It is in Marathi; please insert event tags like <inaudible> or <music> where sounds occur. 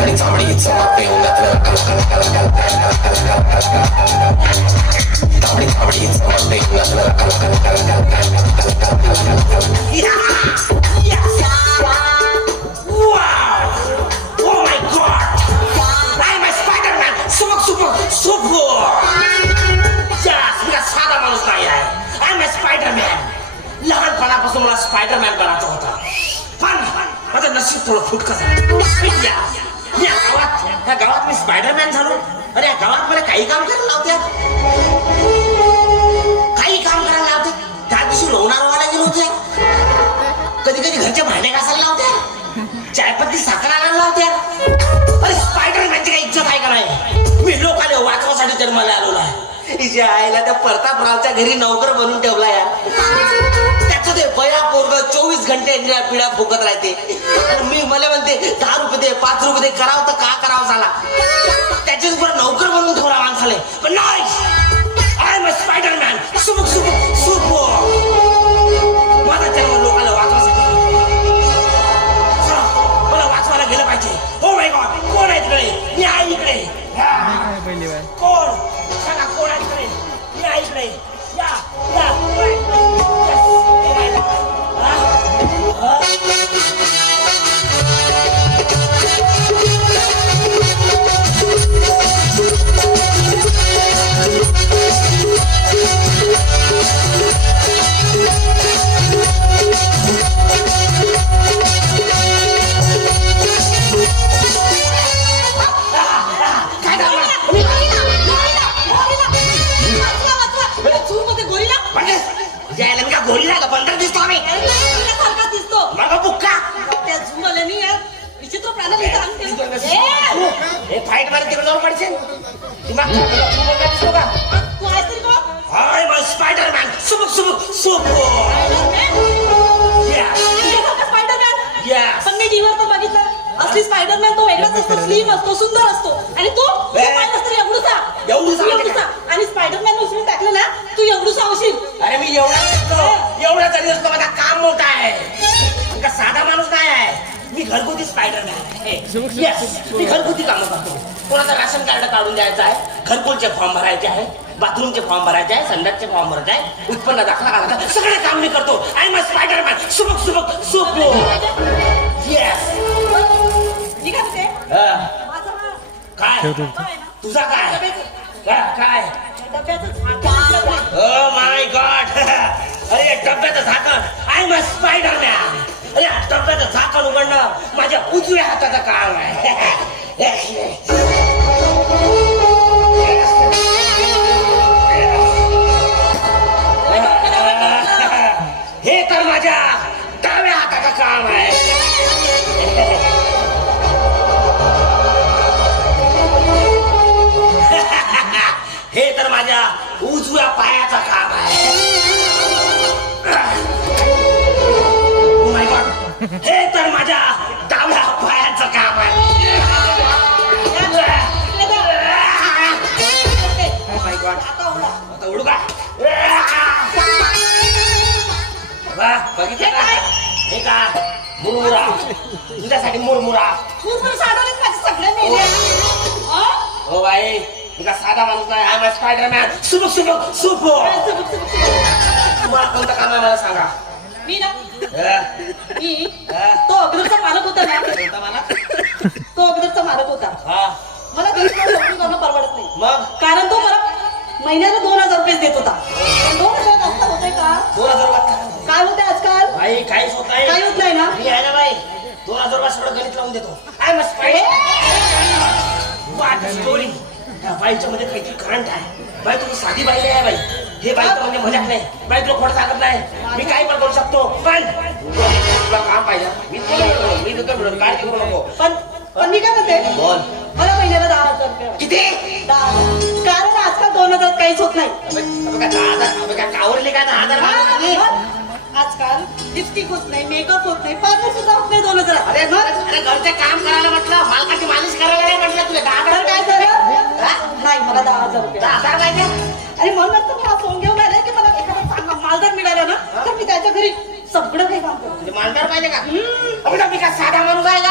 आणि चावडीचं मापे उन्हातलं तावडी तावडीचं मापे उन्हातलं Oh my god! I'm a Spider-Man! Super, super, super! Yes, साधा माणूस नाही आहे लहानपणापासून मला स्पायडरमॅन बनायचा होता पण माझं नशीब थोडं फुटकं झालं या या गावात या गावात मी स्पायडरमॅन झालो. अरे या गावात मला काही काम करायला लावत्या काही काम करायला लावते त्या दिवशी लोणारवाला गेलो होते. कधी कधी घरचे भांडे घासायला लावते चायपत्ती साखर आणायला लावते अरे स्पायडरमॅनची काही इज्जत आहे का नाही? मी लोकांना वाचवासाठी जन्माला आलो आहे. तिच्या आईला त्या प्रतापरावच्या घरी नोकर बनून ठेवला यार त्याचं ते वय चोवीस घंटे निळ्या पिढ्या फुकत राहते. मी मला म्हणते दहा रुपये दे पाच रुपये दे करावं तर का करावं झाला? त्याच्याच बरं नोकर बनवून ठेवला माणसाले पण नाही! आय एम स्पायडरमॅन सुबक सुबक सुपर माझा जन्म लोकांना वाचवासाठी मला वाचवायला गेलं पाहिजे. हो माय गॉड कोण आहे तिकडे मी आहे इकडे. कोण? फाईटमध्ये तिकडे जाऊन पडशील तू मागच्या बाजूला तू बघा. दिसतो का आहेस तरी कोण? हाय मग स्पायडरमॅन सुबक सुबक सुपर तुझ्यासारखा स्पायडरमॅन Yes. पण मी टीव्हीवर पण बघितलं. असली स्पायडरमॅन तो वेगळाच असतो स्लिम असतो सुंदर असतो. आणि तू तू ए. पाहिलं असतं एवढूसा. एवढूसा तू म्हणजे एवढूसा. आणि स्पायडरमॅन उचलून टाकलं ना तू एवढूसा होशील. अरे मी एवढा एवढा तरी नसतो माझा काम मोठा आहे. का साधा माणूस नाही आहे? मी घरगुती स्पायडरमॅन आहे. Yes, मी घरगुती कामं करतो. कोणाचं राशन कार्ड काढून द्यायचं आहे? घरकुलचे फॉर्म भरायचे आहे बाथरूमचे फॉर्म भरायचे आहे संडासचे फॉर्म भरायचे आहे उत्पन्न दाखला. सगळे काम मी करतो. आय एम स्पायडरमॅन सुबक सुबक सुपो. येस मी काय? हा तुझा काय? काय. ओ माय गॉड अरे डब्याचं झाकण. आय एम स्पायडरमॅन अरे या डब्याचं झाकण उघडणं माझ्या उजव्या हाताचं काम आहे. <laughs> My God. आता उघडा. आता उडू का वा, बघितलं का हे का मुरमुरा तुझ्यासाठी मुरमुरा पूर्ण साडवलेत माझे सगळे मेले. हा? बाई मी का साधा माणूस नाही आय स्पायडरमॅन सुबक सुबक सुपो सुबक, सुबक, सुबक. तुम्हाला कोणतं काम आहे मला सांगा मी ना अं, मी. तो अगोदरचा मालक होता ना कोणतं मला तो अगोदरचा मालक होता हा मला परवडत नाही मग कारण तो मला महिन्याला दोन हजार रुपये देत होता. दोन हजार जास्त होते का? दोन हजार रुपयात काय होते आजकाल? बाई काहीच होत नाही. काही होत नाही ना? मी आहे ना बाई दोन हजार रुपये सगळं गणित लावून देतो. आय मस्ट वाट स्टोरी त्या बाईच्या मध्ये काहीतरी करंट आहे. बाई तुम्ही साधी बाई आहे बाई. हे बाई तर म्हणजे मजाक नाही. बाई तुला खोट सांगत नाही. मी काही पण करू शकतो. पण तुला काम पाहिजे. मी तुला मी तुझं मिळून काय करू नको? पण पण मी काय म्हणते? बोल. मला महिन्याला दहा हजार रुपये. किती? दहा हजार काहीच होत नाही. कावरली काय आजकाल लिपस्टिक होत नाही मेकअप होत नाही पार्लर सुद्धा होत नाही दोन हजार. अरे अरे घरचे काम करायला म्हटलं मालकाची मालिश करायला नाही म्हटलं तुला दहा हजार काय झालं? नाही मला दहा हजार रुपये. दहा हजार पाहिजे आणि म्हणून तर मला फोन घेऊन आलाय की मला एखादा चांगला मालदार मिळाला ना तर मी त्याच्या घरी सगळं काही काम करतो म्हणजे मालदार पाहिजे का? मी काय साधा माणूस आहे का?